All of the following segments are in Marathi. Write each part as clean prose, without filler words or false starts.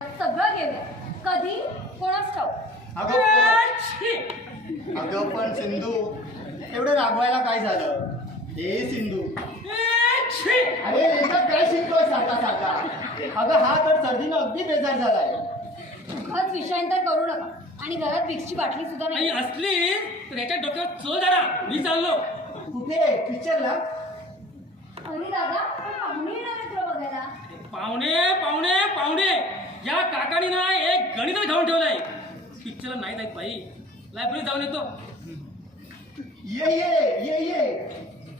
सगळं गेलं. कधी कोणाच ठाऊक. अगं पण सिंधू, एवढं रागवायला काय झालं? हे सिंधू, अरे याच्यात काय शिकतोय सारखा सारखा? अगं हा तर सर्दीनं अगदी बेजार झालाय. खरंच विषयांतर करू नका. आणि घरात विक्सची बाटली सुद्धा नाही. असली तर याच्या डोक्यावर चोल जरा. मी चाललो. कुठे? पिक्चरला? अरे दादा, पाहुणे येणार आहे तुला बघायला. पाहुणे पाहुणे पाहुणे, या काकानी ना एक गणितच घालून ठेवलंय. पिक्चरला नाही जायचं बाई, लायब्ररीत जाऊन येतो. ये ये ये ये,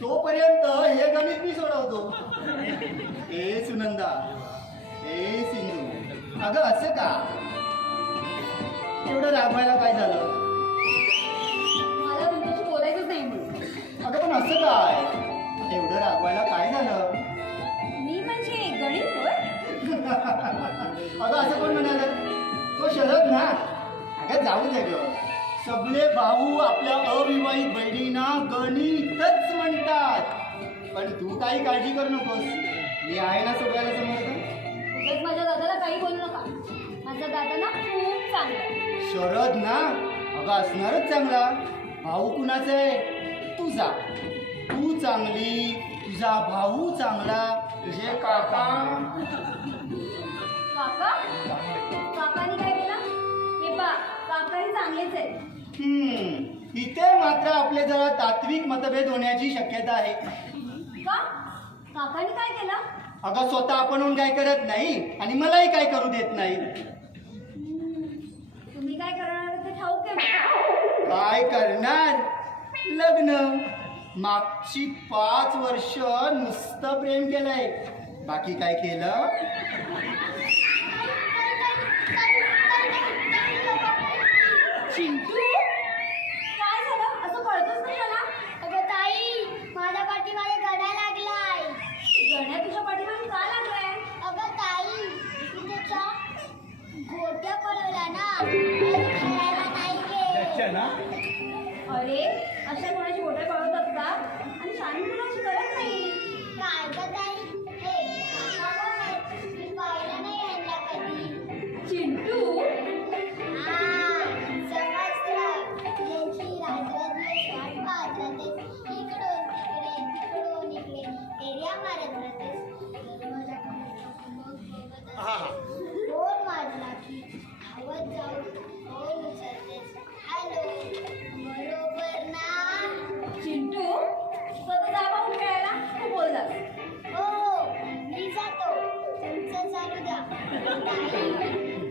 तोपर्यंत हे गणित मी सोडवतो. ए सुनंदा, ए सिंधू, अगं असं का? एवढं रागवायला काय झालं? मला तुमच्याशी बोलायचंच नाही म्हणून. अगं पण असं काय? एवढं रागवायला काय झालं? मी म्हणजे गणित होय. अगं असं कोण म्हणालं? तो शरद ना. अगं जाऊ दे ग, सगळे भाऊ आपल्या अविवाहित बहिणींना गणितच म्हणतात. पण तू काही काळजी करू नकोस, मी आहे ना सोडायला समर्थ. उगाच माझ्या दादाला काही बोलू नका. माझा दादा ना खूप चांगला आहे. शरद ना, अगं असणारच चांगला. भाऊ कुणाचा आहे? तुझा. तू चांगली, तुझा भाऊ चांगला, तुझे काका. काका? काकानी काय केलं? हे पा, काकाही चांगलेच आहेत. इथे मात्र आपले जरा तात्विक मतभेद होण्याची शक्यता आहे. का? काकानी काय केलं? अगं स्वतः आपणहून काय करत नाही आणि मलाही काय करू देत नाही. तुम्ही काय करणार ते ठाऊक आहे. काय करणार? लग्न. मागची 5 वर्ष नुसतं प्रेम केलंय, बाकी काय केलं? चिंटू, काय झालं? असं कळतच नाही मला. अगं ताई, माझ्या पाठीमागे गडा लागलाय. गण्या तुझ्या पाठीमागे का लागलाय? अगं ताई, मी त्याच्या गोट्या पळवल्या ना, तर खेळायला नाही गेले. अरे, अशा कोणाची गोट्या पळवतात का? आणि शाळेत कोणाची गरज नाही. काय गं ताई? हे, काका कोण आहेत? मी पाहिलं नाही यांना कधी. चिंटू, हा, समजलं. यांची रात्रंदिवस वाट पाहत राहते. इकडून तिकडे, तिकडून इकडे फेऱ्या मारत राहतेस. दरवाजाकडे बघत असतेस. फोन वाजला की धावत जाऊन फोन उचलतेस. हॅलो, बरोबर ना? चिंटू, स्वतः जा भाऊ खेळायला. तू बोल जा. हो, मी जातो. तुमचं चालू द्या. ताई,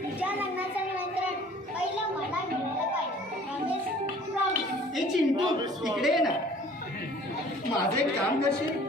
तुझ्या लग्नाचं निमंत्रण पहिलं मला मिळालं पाहिजे. प्रॉमिस? प्रॉमिस. ए चिंटू, इकडे ये ना. माझं एक काम करशील?